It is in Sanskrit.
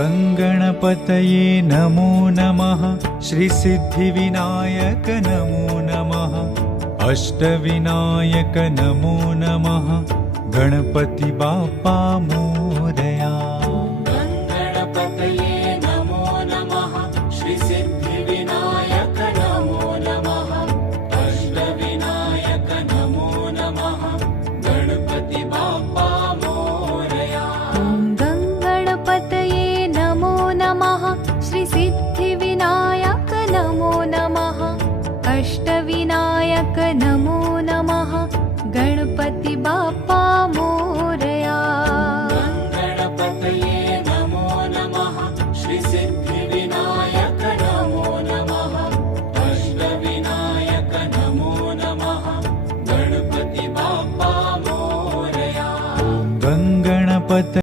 गङ्गणपतये नमो नमः। श्रीसिद्धिविनायक नमो नमः। अष्टविनायक नमो नमः। गणपति बाप्पा मोरया। गणपतये नमो नमः। श्रीसिद्धिविनायक नमो नमः। अष्टविनायक नमो नमः। गणपति बाप्पा मोरया। गणपतये नमो नमः। श्रीसिद्धिविनायक नमो नमः। अष्टविनायक नमो नमः। गणपति बाप्पा मोरया। गणपतये नमो नमः। श्रीसिद्धिविनायक नमो नमः। अष्टविनायक नमो नमः। गणपति बाप्पा मोरया। गङ्गणपत